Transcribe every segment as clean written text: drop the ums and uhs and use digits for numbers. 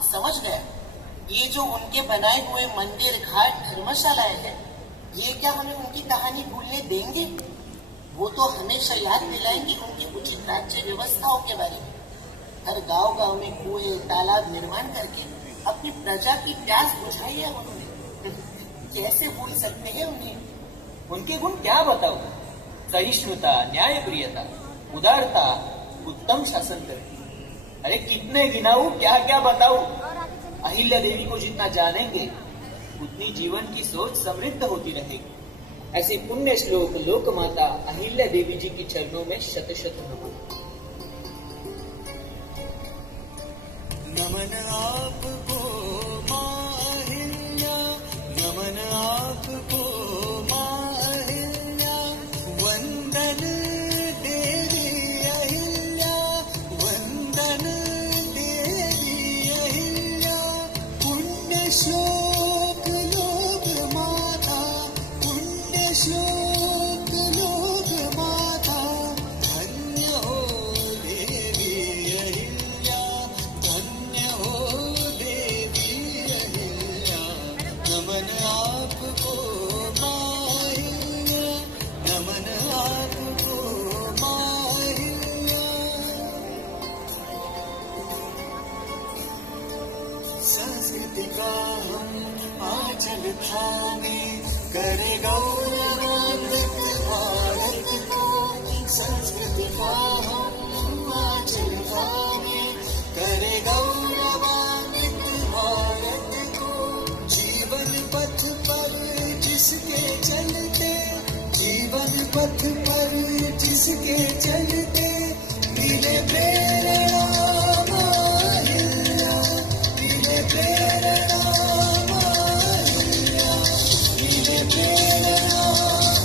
कुछ समझ गया। ये जो उनके बनाए हुए मंदिर, घाट, धर्मशालाएं हैं, ये क्या हमें उनकी कहानी भूलने देंगे? वो तो हमेशा याद दिलाएंगे उनकी उचित राज्य व्यवस्थाओं के बारे में। हर गांव-गांव में कुएं, तालाब निर्माण करके अपनी प्रजा की प्यास बुझाई है उन्होंने। कैसे भूल सकते हैं उन्हें? उनके गुण क्या बताऊं? सहिष्णुता, न्यायप्रियता, उदारता, उत्तम शासन करती। अरे कितने गिनाऊं, क्या क्या बताऊं। अहिल्या देवी को जितना जानेंगे उतनी जीवन की सोच समृद्ध होती रहेगी। ऐसे पुण्य श्लोक लोक माता अहिल्या देवी जी की चरणों में शत शत नमन। नमन आपको मां अहिल्या, नमन आपको मां अहिल्या, वंदन देवी अहिल्या, वंदन देवी अहिल्या। पुण्य श्लोक लोक माता, पुण्य श्लोक लोक माता, धन्य हो देवी अहिल्या, धन्य हो देवी अहिल्या। नमन आपको मां अहिल्या, नमन आपको मां अहिल्या। संस्कृति का हम आंचल थामे, करे गौरवान्वित भारत को। संस्कृति का हम आंचल थामे, करे गौरवान्वित भारत को। जीवन पथ पर जिसके चलते, जीवन पथ पर जिसके चलते, मिले प्रेरणा मां अहिल्या, मिले प्रेरणा मां अहिल्या, मिले प्रेरणा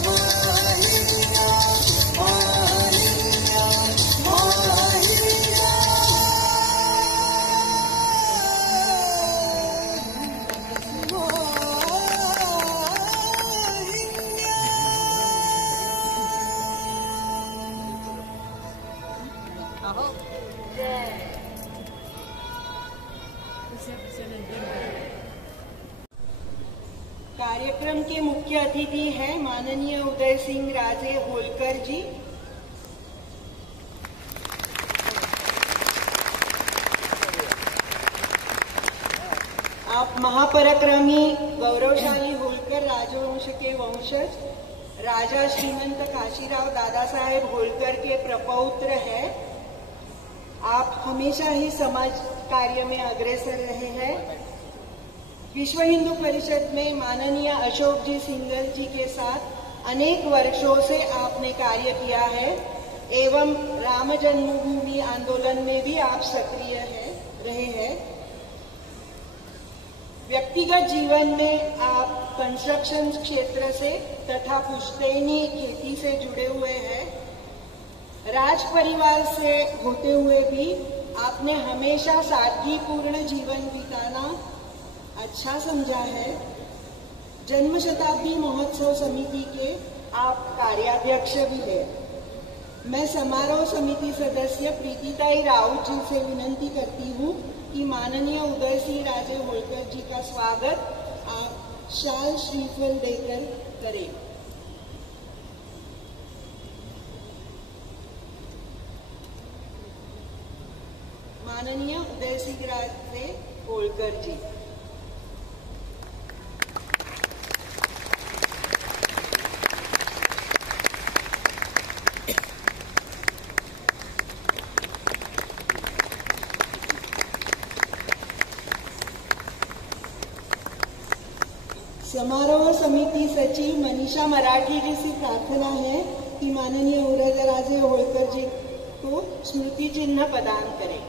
मां अहिल्या, मां अहिल्या, मां अहिल्या। कार्यक्रम के मुख्य अतिथि हैं माननीय उदय सिंह राजे होलकर जी। आप महापराक्रमी गौरवशाली होलकर राजवंश के वंशज राजा श्रीमंत काशीराव दादा साहेब होलकर के प्रपौत्र हैं। आप हमेशा ही समाज कार्य में अग्रसर रहे हैं। विश्व हिंदू परिषद में माननीय अशोक जी सिंघल जी के साथ अनेक वर्षों से आपने कार्य किया है एवं राम जन्मभूमि आंदोलन में भी आप सक्रिय रहे हैं। व्यक्तिगत जीवन में आप कंस्ट्रक्शन क्षेत्र से तथा पुश्तैनी खेती से जुड़े हुए हैं। राज परिवार से होते हुए भी आपने हमेशा सादगीपूर्ण जीवन बिताना अच्छा समझा है। जन्म शताब्दी महोत्सव समिति के आप कार्याध्यक्ष भी हैं। मैं समारोह समिति सदस्य प्रीतिताई राउत जी से विनंती करती हूँ कि माननीय उदय सिंह राजे होलकर जी का स्वागत आप शाल श्रीफल देकर करें। माननीय उदय सिंह राजे होलकर जी। समारोह समिति सचिव मनीषा मराठी जी से प्रार्थना है कि माननीय उदय राजे होलकर जी को स्मृति चिन्ह प्रदान करें।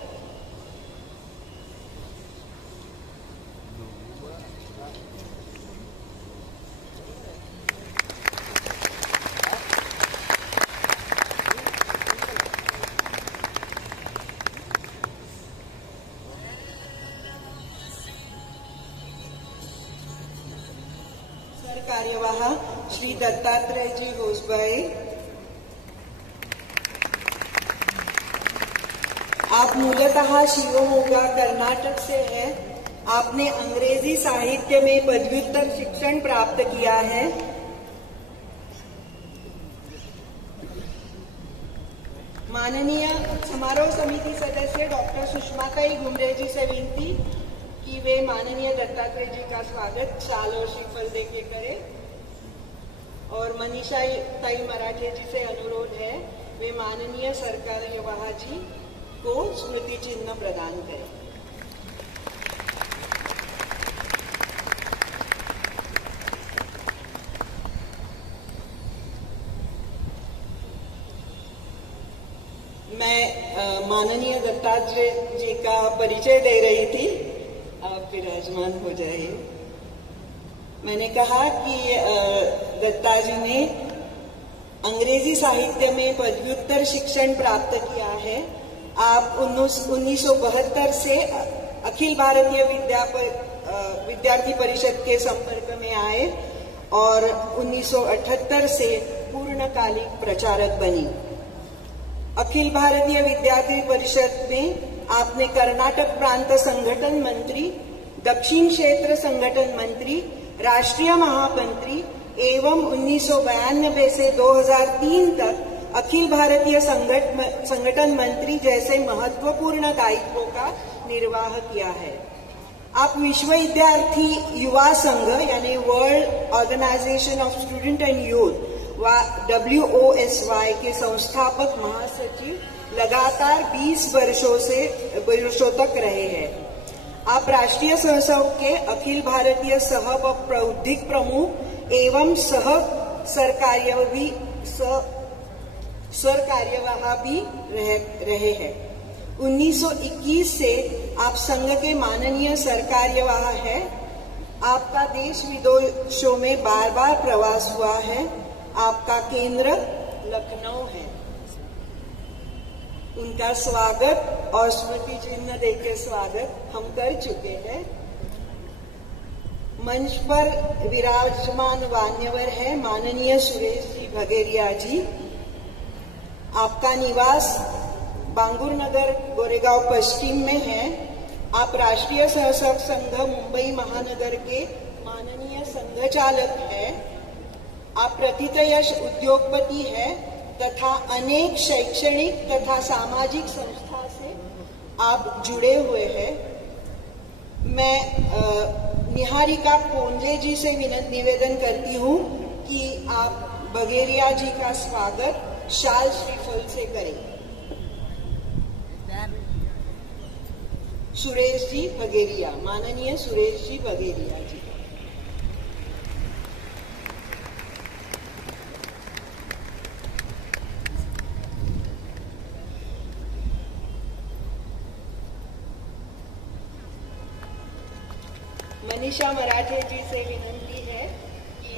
कार्यवाह श्री दत्तात्रेय जी होसबाई। आप मूलतः शिवमोगा कर्नाटक से हैं। आपने अंग्रेजी साहित्य में पदव्युत्तर शिक्षण प्राप्त किया है। माननीय समारोह समिति सदस्य डॉक्टर सुषमाताई घुमरे जी से विनती कि वे माननीय दत्तात्रेय जी का स्वागत शाल और श्रीफल देके करें, और मनीषा ताई मराठे जी से अनुरोध है वे माननीय सरकार्यवाह जी को स्मृति चिन्ह प्रदान करें। मैं माननीय दत्तात्रेय जी का परिचय दे रही थी, आप विराजमान हो जाइए। मैंने कहा कि दत्ताजी ने अंग्रेजी साहित्य में पदव्युत्तर शिक्षण प्राप्त किया है। आप 1972 से अखिल भारतीय विद्यार्थी परिषद के संपर्क में आए और 1978 से पूर्णकालिक प्रचारक बनी। अखिल भारतीय विद्यार्थी परिषद में आपने कर्नाटक प्रांत संगठन मंत्री, दक्षिण क्षेत्र संगठन मंत्री, राष्ट्रीय महामंत्री एवं 1992 से 2003 तक अखिल भारतीय संगठन मंत्री जैसे महत्वपूर्ण दायित्वों का निर्वाह किया है। आप विश्व विद्यार्थी युवा संघ यानी world organisation of student and youth WOSY के संस्थापक महासचिव लगातार 20 वर्षों तक रहे हैं। आप राष्ट्रीय सहसभ के अखिल भारतीय सह बौद्धिक प्रमुख एवं सह सरकार्यवाह भी रहे हैं। 1921 से आप संघ के माननीय सरकार्यवाह हैं। आपका देश विदेशों में बार बार प्रवास हुआ है। आपका केंद्र लखनऊ है। उनका स्वागत और स्मृति चिन्ह देके स्वागत हम कर चुके हैं। मंच पर विराजमान मान्यवर है माननीय सुरेश जी भगेरिया जी। आपका निवास बांगुर नगर गोरेगांव पश्चिम में है। आप राष्ट्रीय सहसभ संघ मुंबई महानगर के माननीय संघचालक हैं। आप प्रतिथयश उद्योगपति है तथा अनेक शैक्षणिक तथा सामाजिक संस्था से आप जुड़े हुए हैं। मैं निहारिका पोंजे जी से निवेदन करती हूँ कि आप बघेरिया जी का स्वागत शाल श्रीफल से करें। सुरेश जी बघेरिया, माननीय सुरेश जी बघेरिया जी। मनीषा मराठे जी से विनंती है कि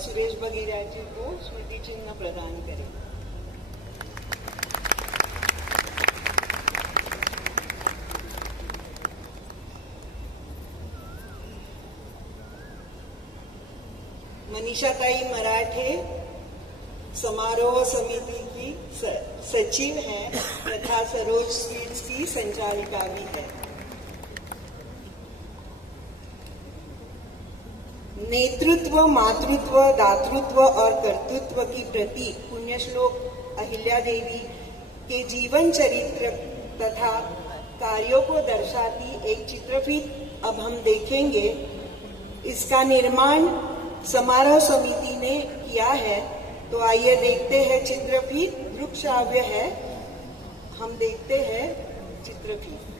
सुरेश बघेरिया जी को स्मृति चिन्ह प्रदान करें। मनीषा ताई मराठे समारोह समिति की सचिव हैं तथा सरोज स्वीट्स की संचालिका भी है। नेतृत्व, मातृत्व, दातृत्व और कर्तृत्व की प्रतीक पुण्य श्लोक अहिल्या देवी के जीवन चरित्र तथा कार्यों को दर्शाती एक चित्रफित अब हम देखेंगे। इसका निर्माण समारोह समिति ने किया है। तो आइए देखते हैं चित्रफित। दृक्श्राव्य है, हम देखते हैं चित्रफित।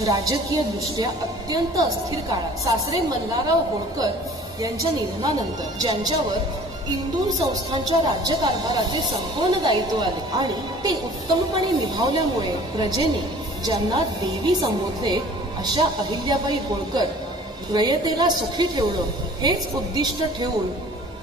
राजकीय दृष्ट्या अत्यंत अस्थिर काळात सासरे मल्हारराव होळकर यांच्या निधनानंतर ज्यांच्यावर इंदूर संस्थांच्या राज्यकारभाराचे संपूर्ण दायित्व आले आणि ते उत्तमपणे निभावल्यामुळे प्रजेने ज्यांना देवी संबोधले अशा अहिल्याबाई होळकर रयतेला सुखी ठेवणं हेच उद्दिष्ट ठेवून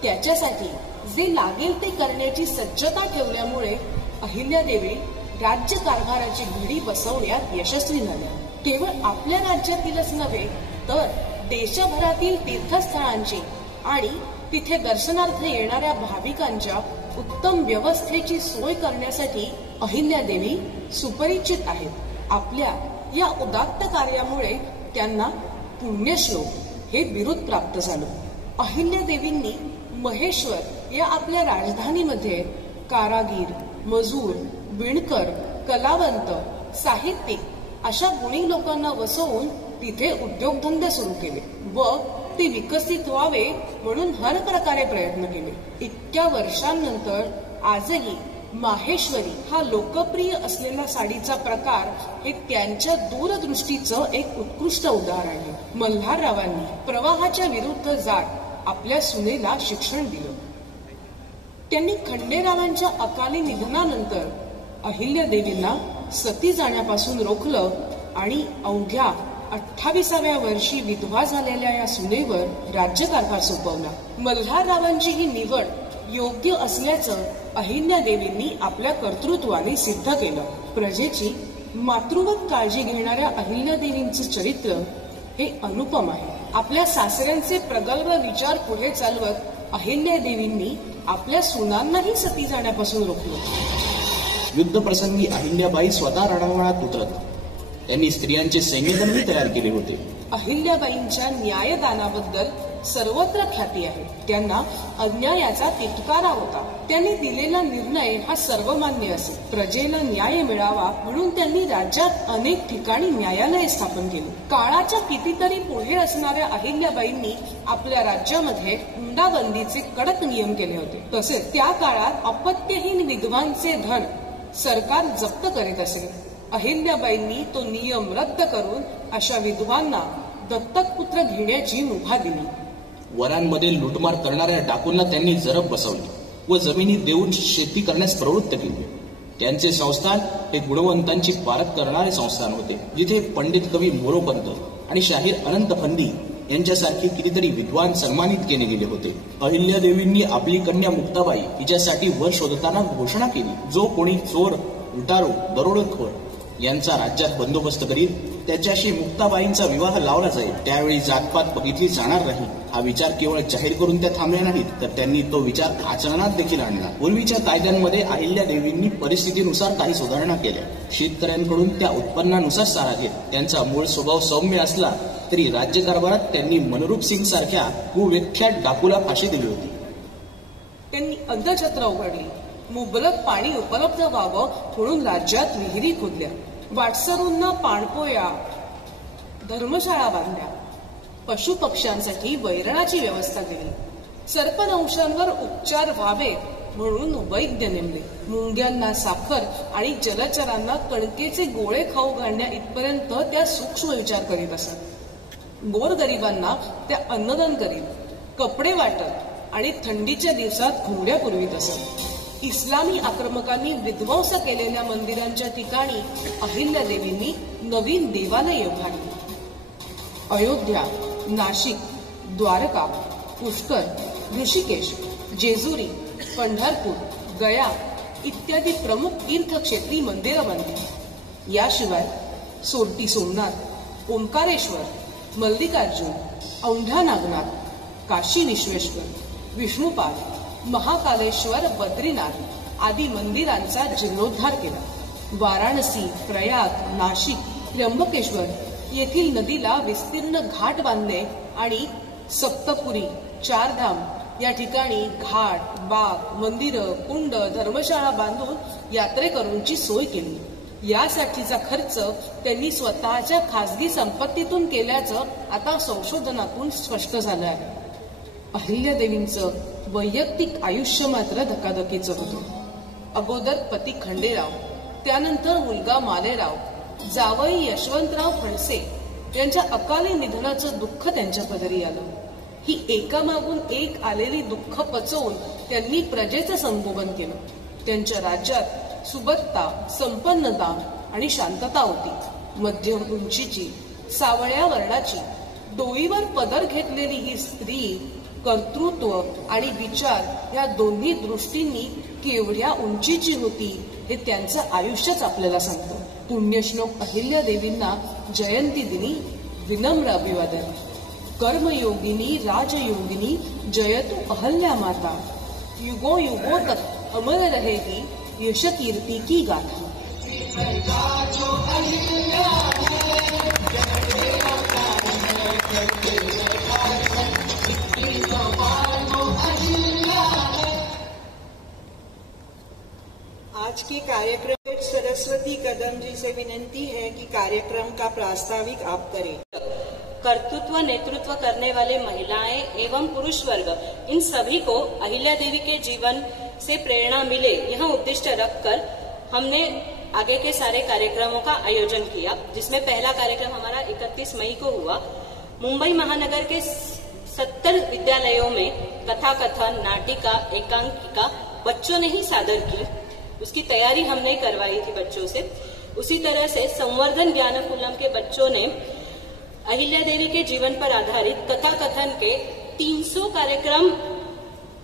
त्याच्यासाठी जे लागेल ते करण्याची सज्जता ठेवल्यामुळे अहिल्यादेवी राज्यकारभाराची घडी बसवण्यात यशस्वी झाल्या। केवळ आपल्या राज्यातीलच नव्हे तर देशभरातील तीर्थस्थळांची आणि तिथे दर्शनार्थ येणाऱ्या भाविकांच्या उत्तम व्यवस्थेची सोय करण्यासाठी अहिल्यादेवी सुपरिचित आहेत. आपल्या या उदात्त कार्यामुळे त्यांना पुण्यश्लोक हे बिरुद प्राप्त झालं. अहिल्यादेवींनी महेश्वर या आपल्या राजधानीमध्ये कारागीर, मजूर, विणकर, कलावंत, साहित्यिक अशा गुणी लोकांना वसवून तिथे उद्योगधंदे सुरू केले व ते विकसित व्हावे म्हणून हर प्रकारे प्रयत्न केले. इतक्या वर्षांनंतर आजही माहेश्वरी हा लोकप्रिय असलेला साडीचा प्रकार हे त्यांच्या दूरदृष्टीचं एक उत्कृष्ट उदाहरण आहे. मल्हाररावांनी प्रवाहाच्या विरुद्ध जात आपल्या सुनेला शिक्षण दिलं. त्यांनी खंडेरावांच्या अकाली निधनानंतर अहिल्यादेवींना सती जाण्यापासून रोखलं आणि अवघ्या 28व्या वर्षी विधवा झालेल्या या सुनेवर राज्यकारभार सोपवला. मल्हाररावांची ही निवड योग्य असल्याचं अहिल्यादेवींनी आपल्या कर्तृत्वाने सिद्ध केलं. प्रजेची मातृवत काळजी घेणाऱ्या अहिल्यादेवींचं चरित्र हे अनुपम आहे. आपल्या सासऱ्यांचे प्रगल्भ विचार पुढे चालवत अहिल्यादेवींनी आपल्या सुनांनाही सती जाण्यापासून रोखलं. युद्ध प्रसंगी अहिल्याबाई स्वतः रणांगणात उतरत त्यांनी स्त्रियांचे सैन्यदलही तयार केले होते. अहिल्याबाईंच्या न्यायदानाबद्दल सर्वत्र ख्याती आहे. त्यांना अन्यायाचा तिटकारा होता. त्यांनी दिलेला निर्णय हा सर्वमान्य असे. प्रजेला न्याय मिळावा म्हणून त्यांनी राज्यात अनेक ठिकाणी न्यायालय स्थापन केले. काळाच्या कितीतरी पुढे असणाऱ्या अहिल्याबाईंनी आपल्या राज्यामध्ये हुंडाबंदीचे कडक नियम केले होते. तसेच त्या काळात अपत्यहीन विधवांचे धन सरकार जप्त करीत असे. अहिल्याबाईंनी तो नियम रद्द करून अशा विधवांना दत्तक पुत्र घेण्याची मुभा दिली. वनांमध्ये लुटमार करणाऱ्या डाकूंना त्यांनी जरब बसवली व जमिनी देऊन शेती करण्यास प्रवृत्त केली. त्यांचे संस्थान हे गुणवंतांची पारख करणारे संस्थान होते, जिथे पंडित कवी मोरोपंत आणि शाहीर अनंत फंदी यांच्यासारखी कितीतरी विद्वान सन्मानित केले गेले होते. अहिल्यादेवींनी आपली कन्या मुक्ताबाई हिच्यासाठी वर शोधताना घोषणा केली, जो कोणी चोर, लुटारू, दरोडेखोर यांचा राज्यात बंदोबस्त करील त्याच्याशी मुक्ताबाईंचा विवाह लावला जाईल. त्यावेळी जातपात बघितली जाणार नाही. हा विचार केवळ जाहीर करून त्या थांबल्या नाहीत, तर त्यांनी तो विचार आचरणात देखील आणला. पूर्वीच्या कायद्यांमध्ये अहिल्यादेवींनी परिस्थितीनुसार काही सुधारणा केल्या. शेतकऱ्यांकडून त्या उत्पन्नानुसार सारा घेत. त्यांचा मूळ स्वभाव सौम्य असला तरी राज्यकारभारात त्यांनी मनरूप सिंग सारख्या कुविख्यात डाकूला फाशी दिली होती. त्यांनी अंधछत्र उघडली. मुबलक पाणी उपलब्ध व्हावं म्हणून राज्यात विहिरी खोदल्या. वाटसरूंना पाणपोया, धर्मशाळा बांधल्या. पशुपक्ष्यांसाठी वैरणाची व्यवस्था केली. सर्पदंशांवर उपचार व्हावे म्हणून वैद्य नेमले. मुंग्यांना साखर आणि जलचरांना कणकेचे गोळे खाऊ घालण्या इथपर्यंत त्या सूक्ष्म विचार करीत असत. गोरगरिबांना त्या अन्नदान करीत, कपडे वाटत आणि थंडीच्या दिवसात घोंगड्या पुरवीत असत. इस्लामी आक्रमकांनी विध्वंस केलेल्या मंदिरांच्या ठिकाणी अहिल्यादेवींनी नवीन देवालये उभारली. अयोध्या, नाशिक, द्वारका, पुष्कर, ऋषिकेश, जेजुरी, पंढरपूर, गया इत्यादी प्रमुख तीर्थक्षेत्री मंदिरं बांधली. याशिवाय सोरटी सोमनाथ, ओंकारेश्वर, मल्लिकार्जुन, औंढा नागनाथ, काशी विश्वेश्वर, विष्णुपाद, महाकालेश्वर, बद्रीनाथ आदी मंदिरांचा जीर्णोद्धार केला. वाराणसी, प्रयाग, नाशिक, त्र्यंबकेश्वर येथील नदीला विस्तीर्ण घाट बांधले आणि सप्तपुरी, चारधाम या ठिकाणी घाट, बाग, मंदिरं, कुंड, धर्मशाळा बांधून यात्रेकरूंची सोय केली. यासाठीचा खर्च त्यांनी स्वतःच्या खासगी संपत्तीतून केल्याचं आता संशोधनातून स्पष्ट झालं आहे. अहिल्यादेवींचं वैयक्तिक आयुष्य मात्र धकाधकीचं होतं. अगोदर पती खंडेराव, त्यानंतर मुलगा मालेराव, जावई यशवंतराव फणसे यांच्या अकाली निधनाचं दुःख त्यांच्या पदरी आलं. ही एकामागून एक आलेली दुःख पचवून त्यांनी प्रजेचं संगोपन केलं. त्यांच्या राज्यात सुबत्ता, संपन्नता आणि शांतता होती. मध्यम उंचीची, सावळ्या वर्णाची, डोईवर पदर घेतलेली ही स्त्री कर्तृत्व आणि विचार या दोन्ही दृष्टींनी केवढ्या उंचीची होती हे त्यांचं आयुष्यच आपल्याला सांगतं. पुण्यश्लोक अहिल्यादेवींना जयंती दिनी विनम्र अभिवादन. कर्मयोगिनी राजयोगिनी जयतु अहल्या माता। युगों युगों तक अमर रहेगी यश कीर्ति की गाथा। आज के कार्यक्रम में सरस्वती कदम जी से विनती है कि कार्यक्रम का प्रास्ताविक आप करें। कर्तृत्व नेतृत्व करने वाले महिलाएं एवं पुरुष वर्ग, इन सभी को अहिल्या देवी के जीवन से प्रेरणा मिले, यह उद्देश्य रखकर हमने आगे के सारे कार्यक्रमों का आयोजन किया, जिसमें पहला कार्यक्रम हमारा 31 मई को हुआ। मुंबई महानगर के 70 विद्यालयों में कथा कथन, नाटिका, एकांकिका बच्चों ने ही सादर की। उसकी तैयारी हमने करवाई थी बच्चों से। उसी तरह से संवर्धन ज्ञानकुलम के बच्चों ने अहिल्या देवी के जीवन पर आधारित कथा कथन के 300 कार्यक्रम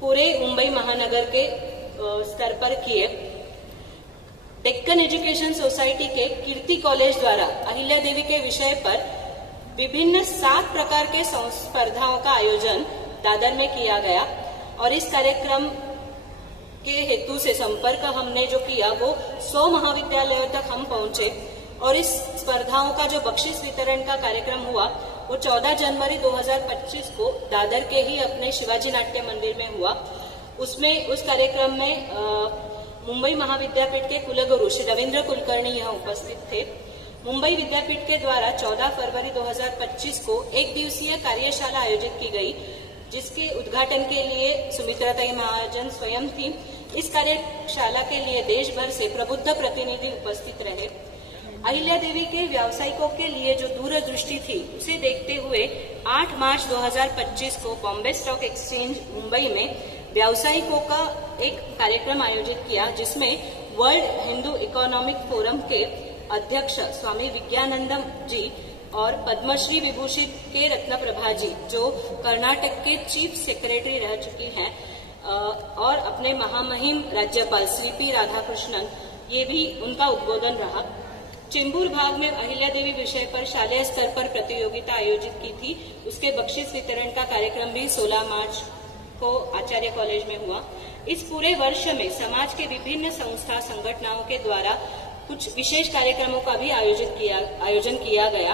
पूरे मुंबई महानगर के स्तर पर किए। डेक्कन एजुकेशन सोसाइटी के कीर्ति कॉलेज द्वारा अहिल्या देवी के विषय पर विभिन्न 7 प्रकार के स्पर्धाओं का आयोजन दादर में किया गया और इस कार्यक्रम के हेतु से संपर्क हमने जो किया वो 100 महाविद्यालयों तक हम पहुंचे और इस स्पर्धाओं का जो बख्शीश वितरण का कार्यक्रम हुआ वो 14 जनवरी 2025 को दादर के ही अपने शिवाजी नाट्य मंदिर में हुआ। उस कार्यक्रम में मुंबई महाविद्यापीठ के कुलगुरु श्री रविंद्र कुलकर्णी यहाँ उपस्थित थे। मुंबई विद्यापीठ के द्वारा 14 फरवरी 2025 को एक दिवसीय कार्यशाला आयोजित की गई, जिसके उद्घाटन के लिए सुमित्राताई महाजन स्वयं थी। इस कार्यशाला के लिए देश भर से प्रबुद्ध प्रतिनिधि उपस्थित रहे। अहिल्या देवी के व्यावसायिकों के लिए जो दूरदृष्टि थी उसे देखते हुए 8 मार्च 2025 को बॉम्बे स्टॉक एक्सचेंज मुंबई में व्यावसायिकों का एक कार्यक्रम आयोजित किया, जिसमें वर्ल्ड हिंदू इकोनॉमिक फोरम के अध्यक्ष स्वामी विज्ञानंदम जी और पद्मश्री विभूषित के रत्न प्रभा जी, जो कर्नाटक के चीफ सेक्रेटरी रह चुकी हैं, और अपने महामहिम राज्यपाल श्री पी राधाकृष्णन, ये भी उनका उद्बोधन रहा। चिंबूर भाग में अहिल्या देवी विषय पर शालेय स्तर पर प्रतियोगिता आयोजित की थी। उसके बख्शीश वितरण का कार्यक्रम भी 16 मार्च को आचार्य कॉलेज में हुआ। इस पूरे वर्ष में समाज के विभिन्न संस्था संगठनों के द्वारा कुछ विशेष कार्यक्रमों का भी आयोजन किया गया।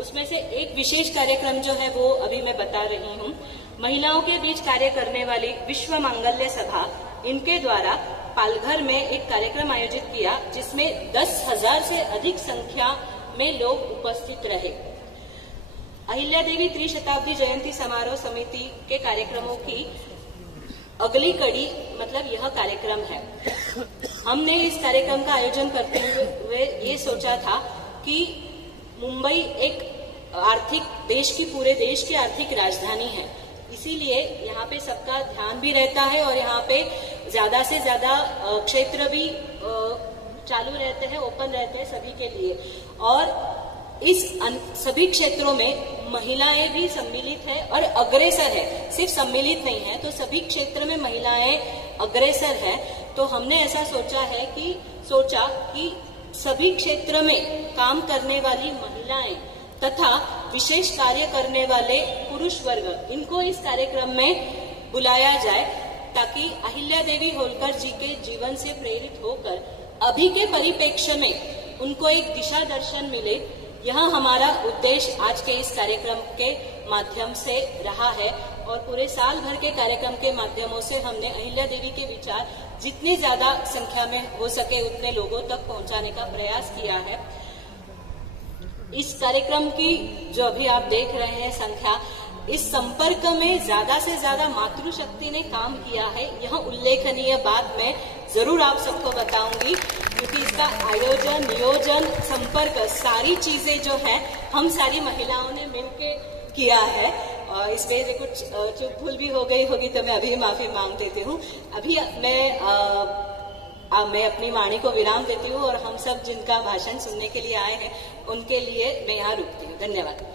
उसमें से एक विशेष कार्यक्रम जो है वो अभी मैं बता रही हूँ। महिलाओं के बीच कार्य करने वाली विश्व मांगल्य सभा, इनके द्वारा पालघर में एक कार्यक्रम आयोजित किया, जिसमें 10,000 से अधिक संख्या में लोग उपस्थित रहे। अहिल्या देवी त्रिशताब्दी जयंती समारोह समिति के कार्यक्रमों की अगली कड़ी मतलब यह कार्यक्रम है। हमने इस कार्यक्रम का आयोजन करते हुए ये सोचा था कि मुंबई एक पूरे देश की आर्थिक राजधानी है, इसीलिए यहाँ पे सबका ध्यान भी रहता है और यहाँ पे ज्यादा से ज्यादा क्षेत्र भी चालू रहते हैं, ओपन रहते हैं सभी के लिए। और इस सभी क्षेत्रों में महिलाएं भी सम्मिलित है और अग्रसर है, सिर्फ सम्मिलित नहीं है, तो सभी क्षेत्र में महिलाएं अग्रसर है। तो हमने ऐसा सोचा कि सभी क्षेत्र में काम करने वाली महिलाएं तथा विशेष कार्य करने वाले पुरुष वर्ग, इनको इस कार्यक्रम में बुलाया जाए, ताकि अहिल्या देवी होलकर जी के जीवन से प्रेरित होकर अभी के परिप्रेक्ष्य में उनको एक दिशा दर्शन मिले। यह हमारा उद्देश्य आज के इस कार्यक्रम के माध्यम से रहा है और पूरे साल भर के कार्यक्रम के माध्यमों से हमने अहिल्या देवी के विचार जितनी ज्यादा संख्या में हो सके उतने लोगों तक पहुंचाने का प्रयास किया है। इस कार्यक्रम की जो अभी आप देख रहे हैं संख्या, इस संपर्क में ज्यादा से ज्यादा मातृशक्ति ने काम किया है, यह उल्लेखनीय बात मैं जरूर आप सबको बताऊंगी, क्योंकि इसका आयोजन, नियोजन, संपर्क, सारी चीजें जो है हम सारी महिलाओं ने मिलकर किया है। और इसमें कुछ चूक भूल भी हो गई होगी तो मैं अभी माफी मांग देती हूँ। अभी मैं अपनी वाणी को विराम देती हूँ और हम सब जिनका भाषण सुनने के लिए आए हैं उनके लिए मैं यहाँ रुकती हूँ। धन्यवाद।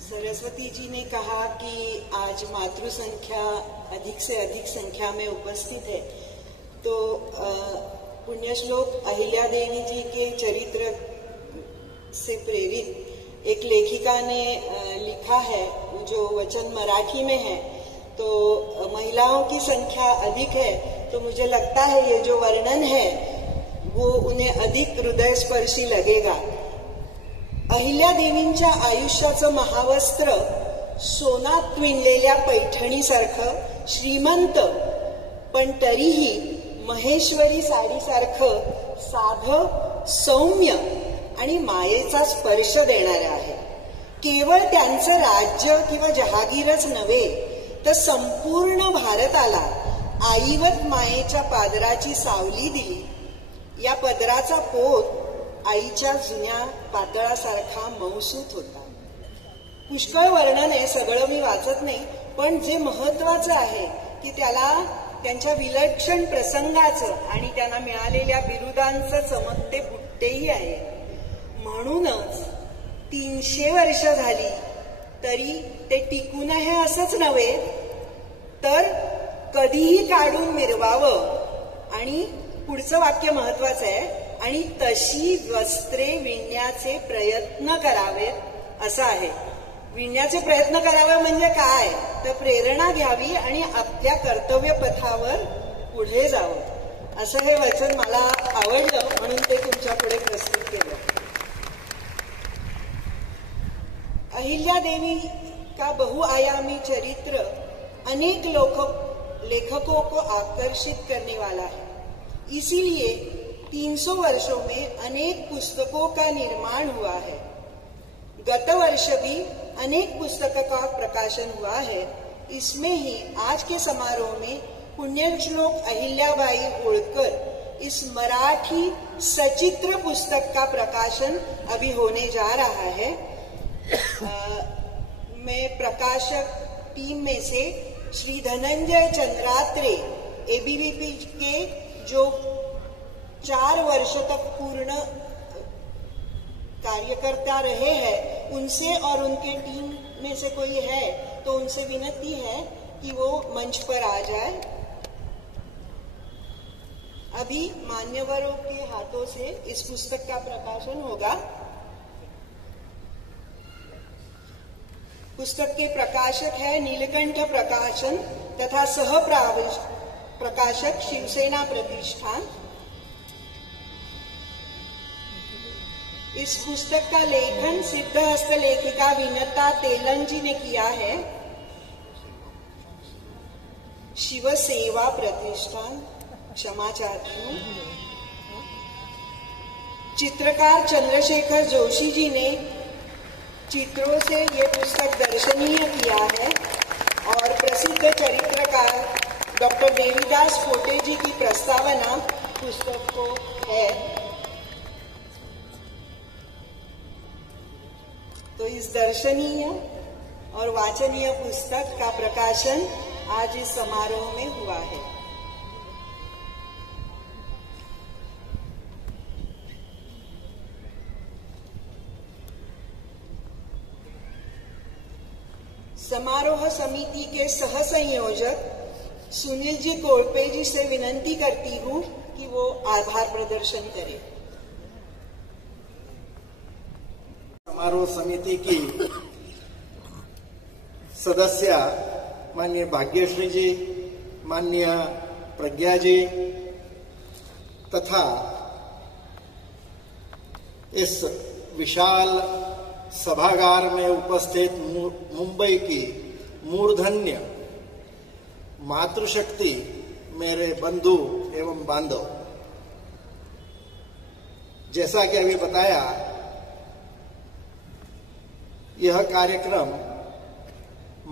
सरस्वती जी ने कहा कि आज मातृ संख्या अधिक से अधिक संख्या में उपस्थित है, तो पुण्य श्लोक अहिल्या देवी जी के चरित्र से प्रेरित एक लेखिका ने लिखा है, जो वचन मराठी में है, तो महिलाओं की संख्या अधिक है, तो मुझे लगता है ये जो वर्णन है वो उन्हें अधिक हृदयस्पर्शी लगेगा. अहिल्या देवींच्या आयुष्याचं महावस्त्र सोनात विणलेल्या पैठणीसारखं श्रीमंत, पण तरीही महेश्वरी साडीसारखं साधं, सौम्य आणि मायेचा स्पर्श देणारं आहे. केवळ त्यांचं राज्य किंवा जहागीरच नव्हे, तर संपूर्ण भारताला आईवत मायेच्या पादराची सावली दिली. या पदराचा पोत आईच्या जुन्या पातळासारखा मऊसूत होता. पुष्कळ वर्णन आहे, सगळं मी वाचत नाही, पण जे महत्वाचं आहे की त्याला त्यांच्या विलक्षण प्रसंगाचं आणि त्यांना मिळालेल्या बिरुदांचं चमकते बुट्टेही आहे. म्हणूनच 300 वर्ष झाली तरी ते टिकून आहे असंच नव्हे, तर कधीही काढून मिरवावं. आणि पुढचं वाक्य महत्वाचं आहे, आणि तशी वस्त्रे विणण्याचे प्रयत्न करावेत असं आहे. विणण्याचे प्रयत्न करावे म्हणजे काय, तर प्रेरणा घ्यावी आणि आपल्या कर्तव्य पथावर पुढे जावं. असं हे वचन मला आवडलं म्हणून ते तुमच्या पुढे प्रस्तुत केलं. अहिल्यादेवी का बहुआयामी चरित्र अनेक लेखकों को आकर्षित करने वाला है. इसीलिए 300 वर्षों में अनेक पुस्तकों का निर्माण हुआ है. गत वर्ष भी अनेक पुस्तकों का प्रकाशन हुआ है. इसमें ही आज के समारोह में पुण्यश्लोक अहिल्याबाई होळकर इस मराठी सचित्र पुस्तक का प्रकाशन अभी होने जा रहा है. मैं प्रकाशक टीम में से श्री धनंजय चंद्रात्रे एबीवीपी के जो 4 वर्ष तक पूर्ण कार्यकर्ता रहे हैं, उनसे और उनके टीम में से कोई है तो उनसे विनती है कि वो मंच पर आ जाए. अभी मान्यवरों के हाथों से इस पुस्तक का प्रकाशन होगा. पुस्तक के प्रकाशक है नीलकंठ प्रकाशन तथा सह प्रकाशक शिवसेना प्रतिष्ठान. इस पुस्तक का लेखन सिद्धहस्त लेखिका विनता तेलन जी ने किया है. शिव सेवा प्रतिष्ठान, क्षमा चाहती हूँ. चित्रकार चंद्रशेखर जोशी जी ने चित्रों से ये पुस्तक दर्शनीय किया है और प्रसिद्ध चरित्रकार डॉक्टर देवीदास फोटे जी की प्रस्तावना पुस्तक को है. तो इस दर्शनीय और वाचनीय पुस्तक का प्रकाशन आज इस समारोह में हुआ है. समारोह समिति के सह संयोजक सुनील जी कोळपे जी से विनंती करती हूँ कि वो आभार प्रदर्शन करें. समारोह समिति की सदस्य माननीय भाग्यश्री जी, माननीय प्रज्ञा जी तथा इस विशाल सभागार में उपस्थित मुंबई की मूर्धन्य मातृशक्ति मेरे बंधु एवं बांधव, जैसा कि अभी बताया, यह कार्यक्रम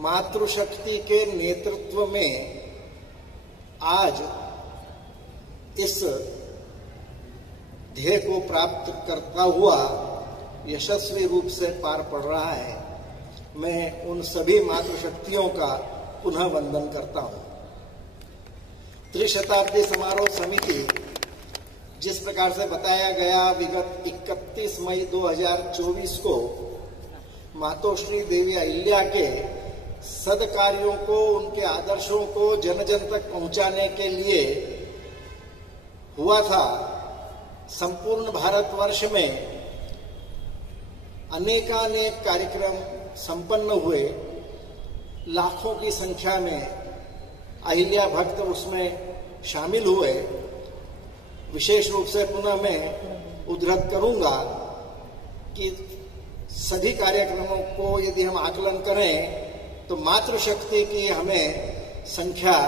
मातृशक्ति के नेतृत्व में आज इस ध्येय को प्राप्त करता हुआ यशस्वी रूप से पार पड़ रहा है. मैं उन सभी मातृशक्तियों का पुनः वंदन करता हूं. त्रिशताब्दी समारोह समिति जिस प्रकार से बताया गया, विगत 31 मई 2024 को मातोश्री देवी अहिल्या के सदकार्यों को, उनके आदर्शों को जन जन तक पहुंचाने के लिए हुआ था. संपूर्ण भारतवर्ष में अनेकानेक कार्यक्रम संपन्न हुए, लाखों की संख्या में अहिल्या भक्त उसमें शामिल हुए। विशेष रूप से पुनः मैं उद्धृत करूंगा कि सभी कार्यक्रमों को यदि हम आकलन करें तो मातृशक्ति की हमें संख्या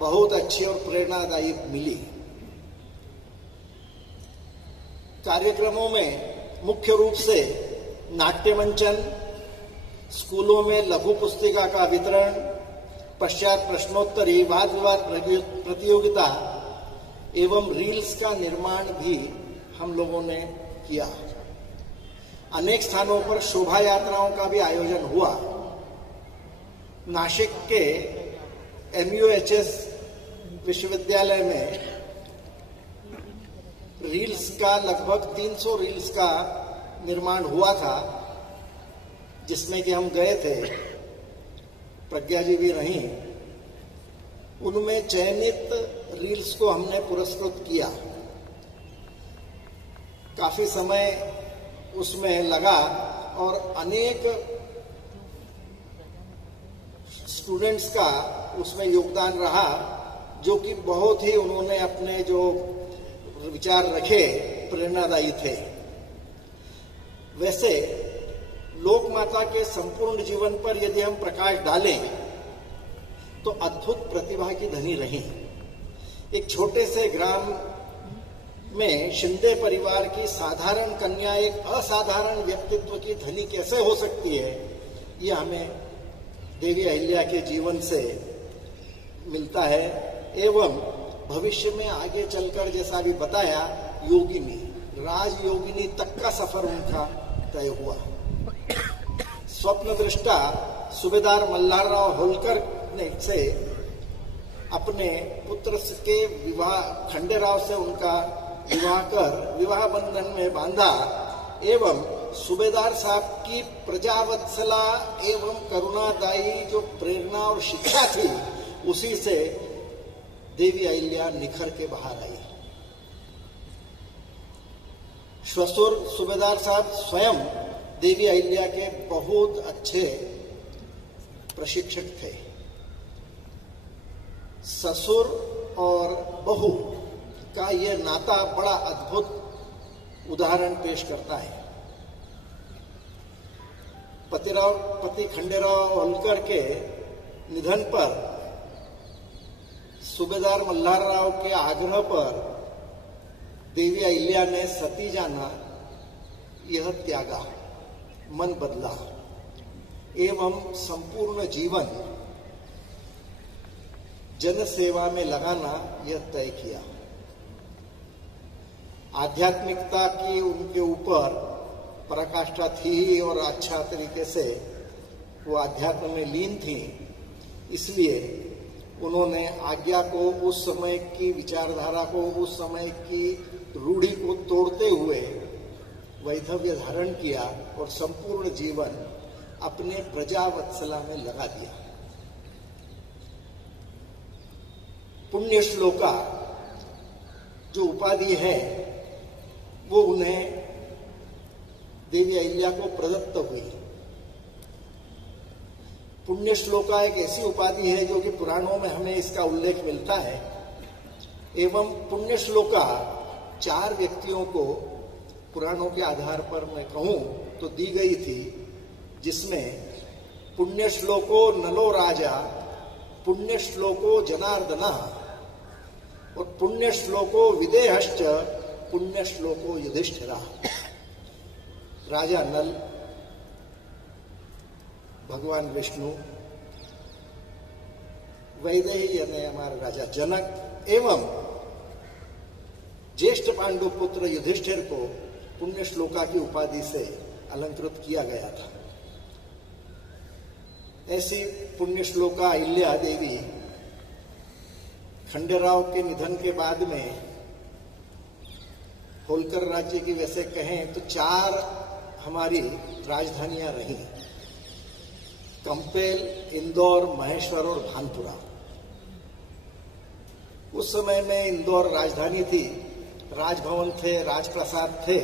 बहुत अच्छी और प्रेरणादायी मिली। कार्यक्रमों में मुख्य रूप से नाट्य मंचन, स्कूलों में लघु पुस्तिका का वितरण, पश्चात प्रश्नोत्तरी, वाद विवाद प्रतियोगिता एवं रील्स का निर्माण भी हम लोगों ने किया। अनेक स्थानों पर शोभा यात्राओं का भी आयोजन हुआ। नासिक के MUHS विश्वविद्यालय में रील्स का लगभग 300 रील्स का निर्माण हुआ था, जिसमें कि हम गए थे, प्रज्ञा जी भी रही। उनमें चयनित रील्स को हमने पुरस्कृत किया। काफी समय उसमें लगा और अनेक स्टूडेंट्स का उसमें योगदान रहा, जो कि बहुत ही उन्होंने अपने जो विचार रखे प्रेरणादायी थे। वैसे लोक माता के संपूर्ण जीवन पर यदि हम प्रकाश डालें तो अद्भुत प्रतिभा की धनी रही। एक छोटे से ग्राम में शिंदे परिवार की साधारण कन्या एक असाधारण व्यक्तित्व की धनी कैसे हो सकती है, यह हमें देवी अहिल्या के जीवन से मिलता है। एवं भविष्य में आगे चलकर, जैसा भी बताया, योगिनी, राजयोगिनी तक का सफर उनका तय हुआ। स्वप्न दृष्टा सूबेदार मल्हारराव होलकर ने से अपने पुत्र के विवाह, खंडेराव से उनका विवाह कर विवाह बंधन में बांधा एवं सूबेदार साहब की प्रजावत्सला एवं करुणादायी जो प्रेरणा और शिक्षा थी, उसी से देवी अहिल्या निखर के बाहर आई। श्वशुर सूबेदार साहब स्वयं देवी अहिल्या के बहुत अच्छे प्रशिक्षक थे। ससुर और बहू का यह नाता बड़ा अद्भुत उदाहरण पेश करता है। पति खंडेराव होलकर के निधन पर सूबेदार मल्हारराव के आग्रह पर देवी अहिल्या ने सती जाना, यह त्यागा, मन बदला एवं संपूर्ण जीवन जन सेवा में लगाना यह तय किया। आध्यात्मिकता की उनके ऊपर पराकाष्ठा थी और अच्छा तरीके से वो अध्यात्म में लीन थी, इसलिए उन्होंने आज्ञा को, उस समय की विचारधारा को, उस समय की रूढ़ी को तोड़ते हुए वैधव्य धारण किया और संपूर्ण जीवन अपने प्रजावत्सला में लगा दिया। पुण्य श्लोका जो उपाधि है वो उन्हें देवी अहिल्या को प्रदत्त हुई। पुण्य श्लोका एक ऐसी उपाधि है जो कि पुराणों में हमें इसका उल्लेख मिलता है। एवं पुण्य श्लोका 4 व्यक्तियों को पुराणों के आधार पर मैं कहूं तो दी गई थी, जिसमें पुण्य श्लोको नलो राजा, पुण्य श्लोको जनार्दना और पुण्य श्लोको विदेहश्च, पुण्य श्लोको युधिष्ठिरा। राजा नल, भगवान विष्णु, वैदेही यानी हमारे राजा जनक एवं ज्येष्ठ पांडु पुत्र युधिष्ठिर को पुण्य श्लोका की उपाधि से अलंकृत किया गया था। ऐसी पुण्य श्लोका अहिल्या देवी खंडेराव के निधन के बाद में होलकर राज्य की वैसे कहें तो 4 हमारी राजधानियां रही, कंपेल, इंदौर, महेश्वर और भानपुरा। उस समय में इंदौर राजधानी थी, राजभवन थे, राजप्रसाद थे,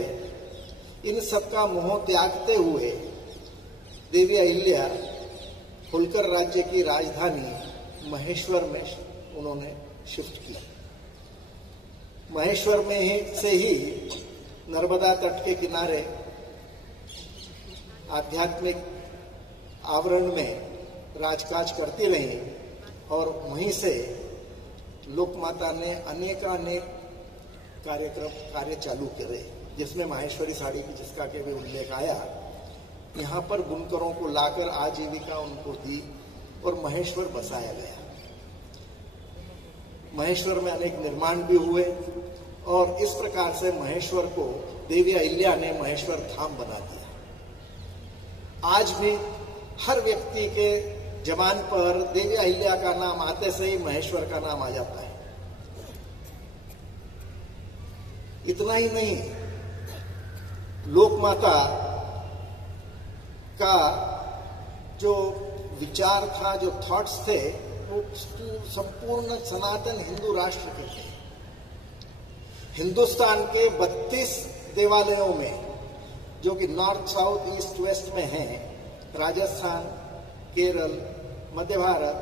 इन सब का मोह त्यागते हुए देवी अहिल्या होलकर राज्य की राजधानी महेश्वर में उन्होंने शिफ्ट किया। महेश्वर में से ही नर्मदा तट के किनारे आध्यात्मिक आवरण में राजकाज करती रही और वहीं से लोकमाता ने अनेकानेक कार्य चालू करे, जिसमें माहेश्वरी साड़ी की जिसका के भी उल्लेख आया। यहाँ पर बुनकरों को लाकर आजीविका उनको दी और महेश्वर बसाया गया। महेश्वर में अनेक निर्माण भी हुए और इस प्रकार से महेश्वर को देवी अहिल्या ने महेश्वर धाम बना दिया। आज भी हर व्यक्ति के जबान पर देवी अहिल्या का नाम आते से ही महेश्वर का नाम आ जाता है। इतना ही नहीं, लोकमाता का जो विचार था, जो थॉट्स थे, वो संपूर्ण सनातन हिंदू राष्ट्र के थे। हिंदुस्तान के 32 देवालयों में, जो कि नॉर्थ, साउथ, ईस्ट, वेस्ट में हैं, राजस्थान, केरल, मध्य भारत,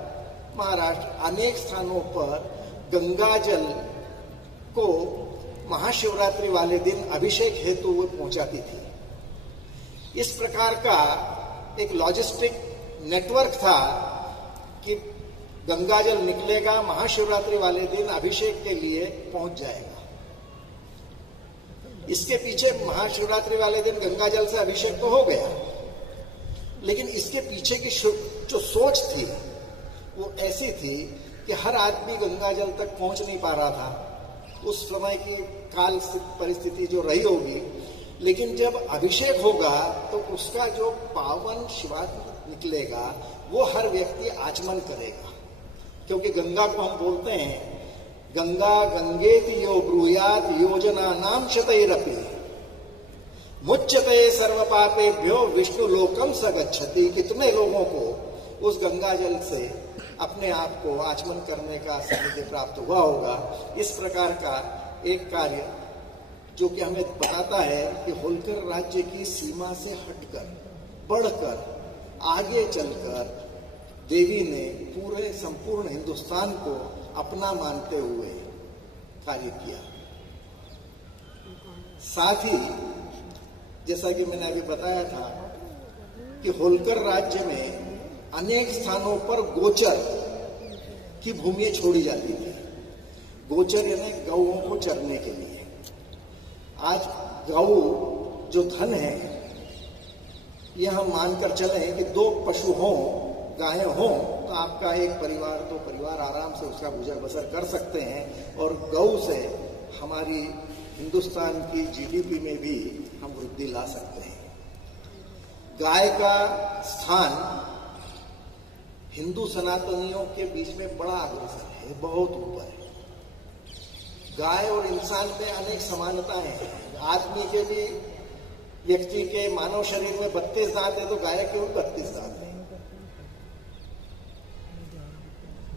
महाराष्ट्र, अनेक स्थानों पर गंगा जल को महाशिवरात्रि वाले दिन अभिषेक हेतु वो पहुंचाती थी। इस प्रकार का एक लॉजिस्टिक नेटवर्क था कि गंगा जल निकलेगा, महाशिवरात्रि वाले दिन अभिषेक के लिए पहुंच जाएगा। इसके पीछे महाशिवरात्रि वाले दिन गंगा जल से अभिषेक तो हो गया, लेकिन इसके पीछे की जो सोच थी वो ऐसी थी कि हर आदमी गंगा जल तक पहुंच नहीं पा रहा था। उस समय की काल परिस्थिति जो रही होगी, लेकिन जब अभिषेक होगा तो उसका जो पावन शिवात्म निकलेगा वो हर व्यक्ति आचमन करेगा। क्योंकि गंगा को हम बोलते हैं गंगा गंगेति यो ब्रूयात योजना नाम शतैरपि मुच्यते सर्व पापेभ्यो विष्णु लोकम स गच्छति। कितने लोगों को उस गंगा जल से अपने आप को आचमन करने का सानिध्य प्राप्त हुआ होगा। इस प्रकार का एक कार्य जो कि हमें बताता है कि होलकर राज्य की सीमा से हटकर, बढ़कर, आगे चलकर देवी ने पूरे संपूर्ण हिंदुस्तान को अपना मानते हुए कार्य किया। साथ ही जैसा कि मैंने अभी बताया था कि होलकर राज्य में अनेक स्थानों पर गोचर की भूमि छोड़ी जाती थी। गोचर यानी गौओं को चरने के लिए। आज गौ जो धन है, यह हम मानकर चले कि 2 पशु हों, गायें हों, तो आपका एक परिवार, 2 परिवार आराम से उसका गुजर बसर कर सकते हैं। और गौ से हमारी हिंदुस्तान की जीडीपी में भी हम वृद्धि ला सकते हैं। गाय का स्थान हिंदू सनातनियों के बीच में बड़ा अग्रसर है, बहुत ऊपर है। गाय और इंसान में अनेक समानताएं हैं। आदमी के भी, व्यक्ति के मानव शरीर में 32 दांत है तो गाय के भी 32 दांत है।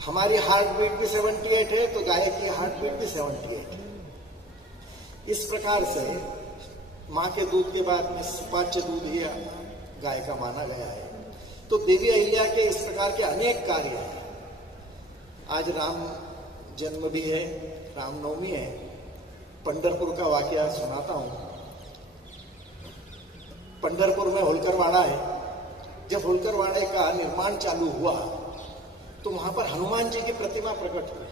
हमारी हार्ट बीट भी 78 है तो गाय की हार्ट बीट भी 78 है। इस प्रकार से मां के दूध के बाद में सुपाच्य दूध ही गाय का माना गया है। तो देवी अहिल्या के इस प्रकार के अनेक कार्य हैं। आज राम जन्म भी है, रामनवमी है। पंढरपुर का वाकया सुनाता हूं। पंढरपुर में होलकरवाड़ा है। जब होलकरवाड़े का निर्माण चालू हुआ तो वहां पर हनुमान जी की प्रतिमा प्रकट हुई।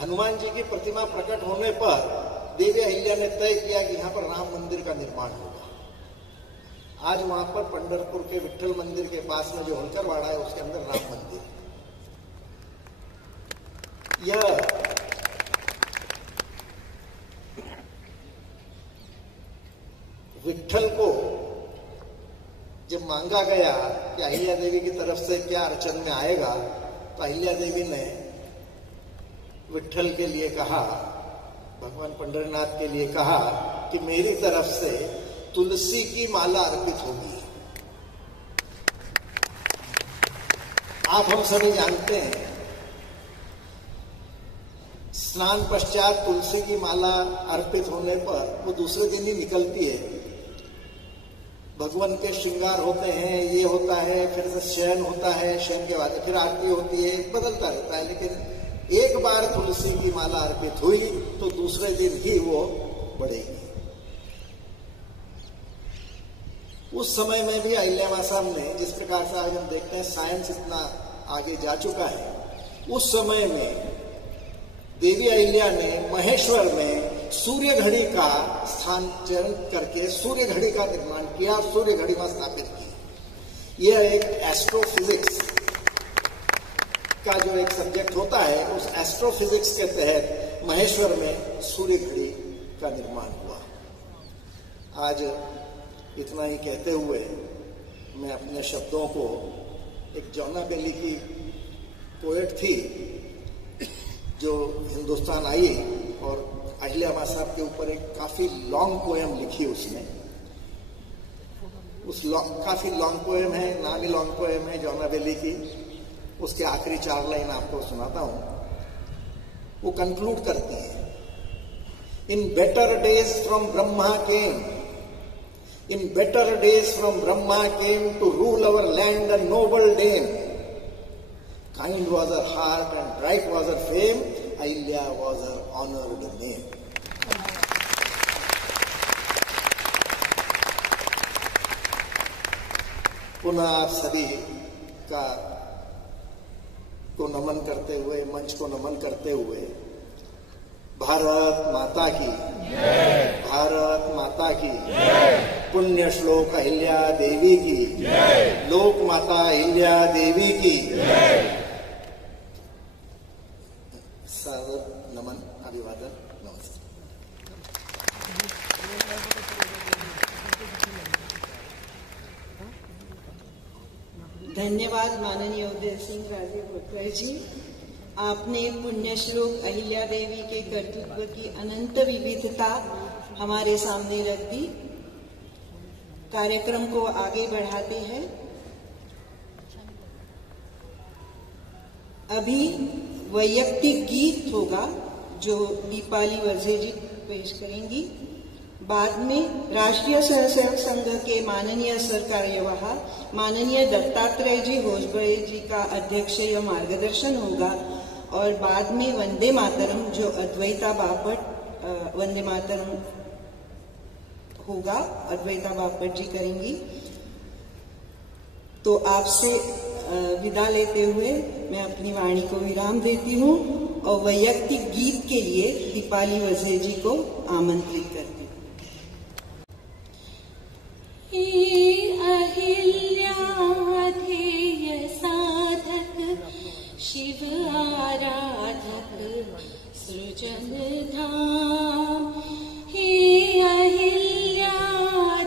हनुमान जी की प्रतिमा प्रकट होने पर देवी अहिल्या ने तय किया कि यहां पर राम मंदिर का निर्माण होगा। आज वहां पर पंढरपुर के विठल मंदिर के पास में जो होलकरवाड़ा है उसके अंदर राम मंदिर है। यह विठल को जब मांगा गया कि अहिल्या देवी की तरफ से क्या अर्चन में आएगा, तो अहिल्या देवी ने विठल के लिए कहा, भगवान पंढरीनाथ के लिए कहा कि मेरी तरफ से तुलसी की माला अर्पित होगी। आप हम सभी जानते हैं स्नान पश्चात तुलसी की माला अर्पित होने पर वो दूसरे दिन ही निकलती है। भगवान के श्रृंगार होते हैं, ये होता है, फिर से शयन होता है, शयन के बाद फिर आरती होती है, बदलता रहता है। लेकिन एक बार तुलसी की माला अर्पित हुई तो दूसरे दिन ही वो बढ़ेगी। उस समय में भी अहिल्या सामने जिस प्रकार से आज हम देखते हैं साइंस इतना आगे जा चुका है, उस समय में देवी अहिल्या ने महेश्वर में सूर्य घड़ी का स्थान चयन करके सूर्य घड़ी का निर्माण किया, सूर्य घड़ी में स्थापित की। यह एक एस्ट्रोफिजिक्स का जो एक सब्जेक्ट होता है, उस एस्ट्रोफिजिक्स के तहत महेश्वर में सूर्य घड़ी का निर्माण हुआ। आज इतना ही कहते हुए मैं अपने शब्दों को, एक जॉना बेली की पोएट थी जो हिंदुस्तान आई और अहिल्या साहब के ऊपर एक काफी लॉन्ग पोएम लिखी उसने। काफी लॉन्ग पोएम है, नाम ही लॉन्ग पोएम है जॉना बेली की। उसके आखिरी 4 लाइन आपको सुनाता हूं। वो कंक्लूड करती है, in better days from Brahma came, in better days from Brahma came to rule our land a noble dame. Kind was her heart and bright was her fame. Ahilya was her honored name. पुनः आप सभी को नमन करते हुए, मंच को नमन करते हुए, भारत माता की जय, भारत माता की जय, पुण्य श्लोक अहिल्या देवी की जय, लोक माता अहिल्या देवी की जय। सादर नमन, अभिवादन, नमस्कार। धन्यवाद माननीय उदय सिंह राजे होटकर जी। आपने पुण्य श्लोक अहिल्या देवी के कर्तृत्व की अनंत विविधता हमारे सामने रख दी। कार्यक्रम को आगे बढ़ाते हैं। अभी वैयक्तिक गीत होगा जो दीपाली वरजे जी पेश करेंगी। बाद में राष्ट्रीय स्वयंसेवक संघ के माननीय सरकार्यवाह माननीय दत्तात्रेय जी होसबळे जी का अध्यक्षीय मार्गदर्शन होगा और बाद में वंदे मातरम जो अद्वैता बापट वंदे मातरम होगा, अद्वैता बापट जी करेंगी। तो आपसे विदा लेते हुए मैं अपनी वाणी को विराम देती हूँ और वैयक्तिक गीत के लिए दीपाली वरजे जी को आमंत्रित करती हूँ। अहिल्या ध्येय साधक शिव आराधक सृजन धाम। हे अहिल्या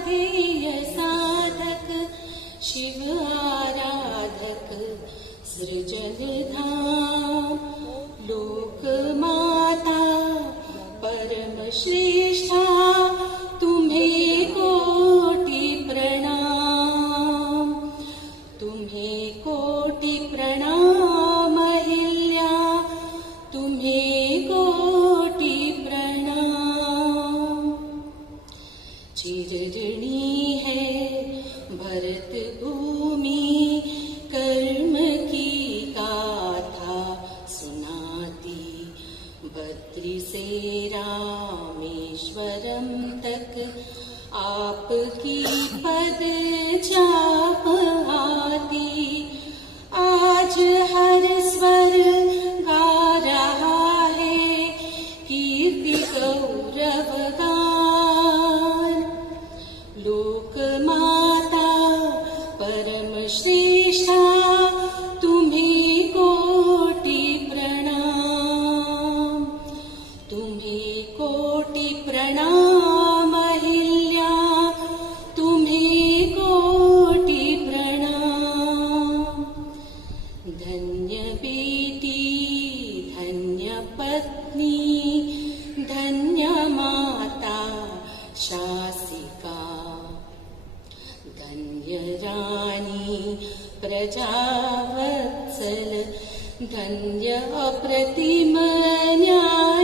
ध्येय साधक शिव आराधक सृजन धाम। लोक माता परम श्रेष्ठा तुम्हें कोटि प्रणाम, तुम्हें कोटि प्रणाम अहिल्या, तुम्हें कोटि प्रणाम। चिरऋणी है भरत भूमि कर्म की गाथा सुनाती। बद्री से रामेश्वरम तक आपकी पद चाप आती। आज हर स्वर गा रहा है कीर्ति गौरव गान। लोक माता परम श्रेष्ठा तुम्हें कोटि प्रणाम, तुम्हें कोटि प्रणाम अहिल्या, तुम्हें कोटि प्रणाम। धन्य बेटी धन्य पत्नी धन्य माता शासिका। धन्य रानी प्रजावत्सल धन्य अप्रतिम न्याय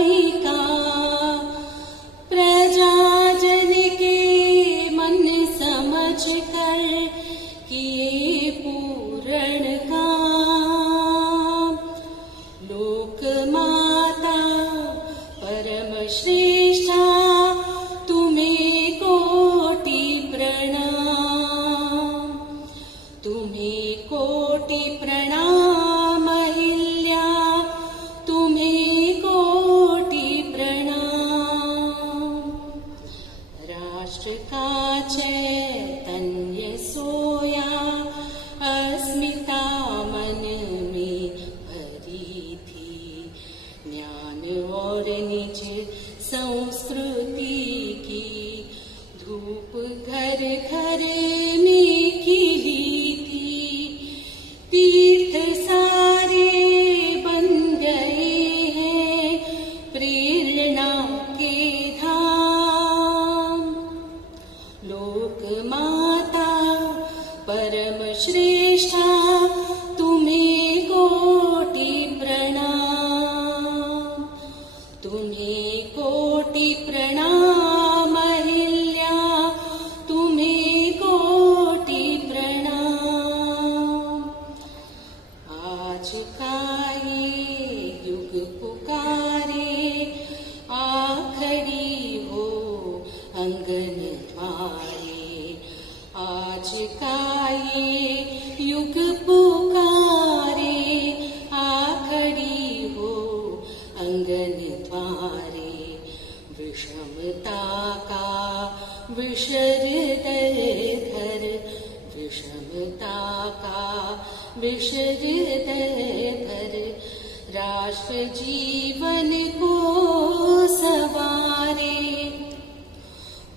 निज संस्कृति की धूप घर घर में खिली थी। तीर्थ सारे बन गए हैं प्रेरणा के धाम। लोक माता परम श्रेष्ठा तुम्हें कोटि प्रणाम। तुम्हें कोटि प्रणाम अहिल्या, तुम्हें कोटि प्रणाम। आज का ये युग पुकारे, आ खड़ी हो अंगन द्वारे। आज का ये युग पुकारे, आ खड़ी हो अंगन द्वारे। विषमता का विषर दर, विषमता का विषर दर। राष्ट्र जीवन को सवारे,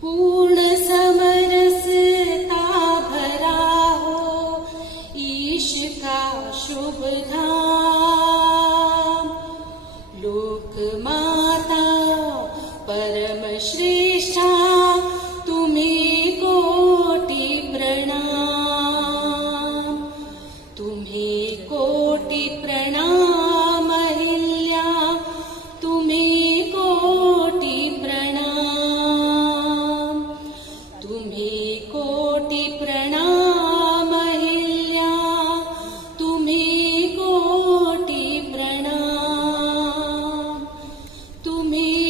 पूर्ण समरसता भरा हो ईश का शुभ धाम। लोक माता परम श्रेष्ठा तुम्हें कोटि प्रणाम। तुम्हें कोटि प्रणाम अहिल्या, तुम्हें कोटि प्रणाम। तुम्हें कोटि प्रणाम अहिल्या, तुम्हें कोटि प्रणाम। तुम्हें